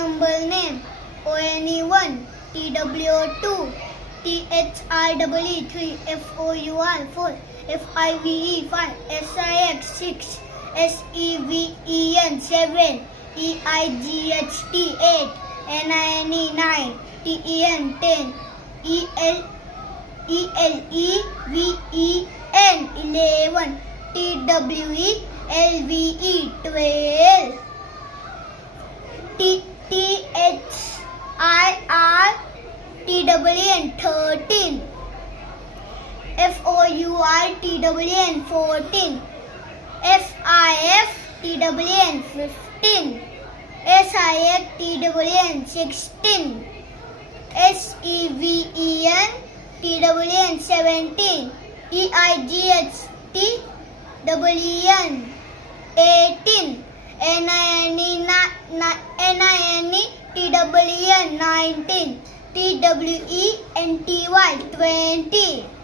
number name. ONE1, TWO2, THREE 3, FOUR 4, FIVE 5, SIX 6, SEVEN 7, EIGHT 8, NINE 9, TEN 10, ELEVEN 11, TWELVE 12, THIRTWN 13, FOURTWN 14, FIFTWN 15, SIXTWN 16, SEVEN TWN 17, EIGHTWN 18, NINE TWN 19, TWENTY 20.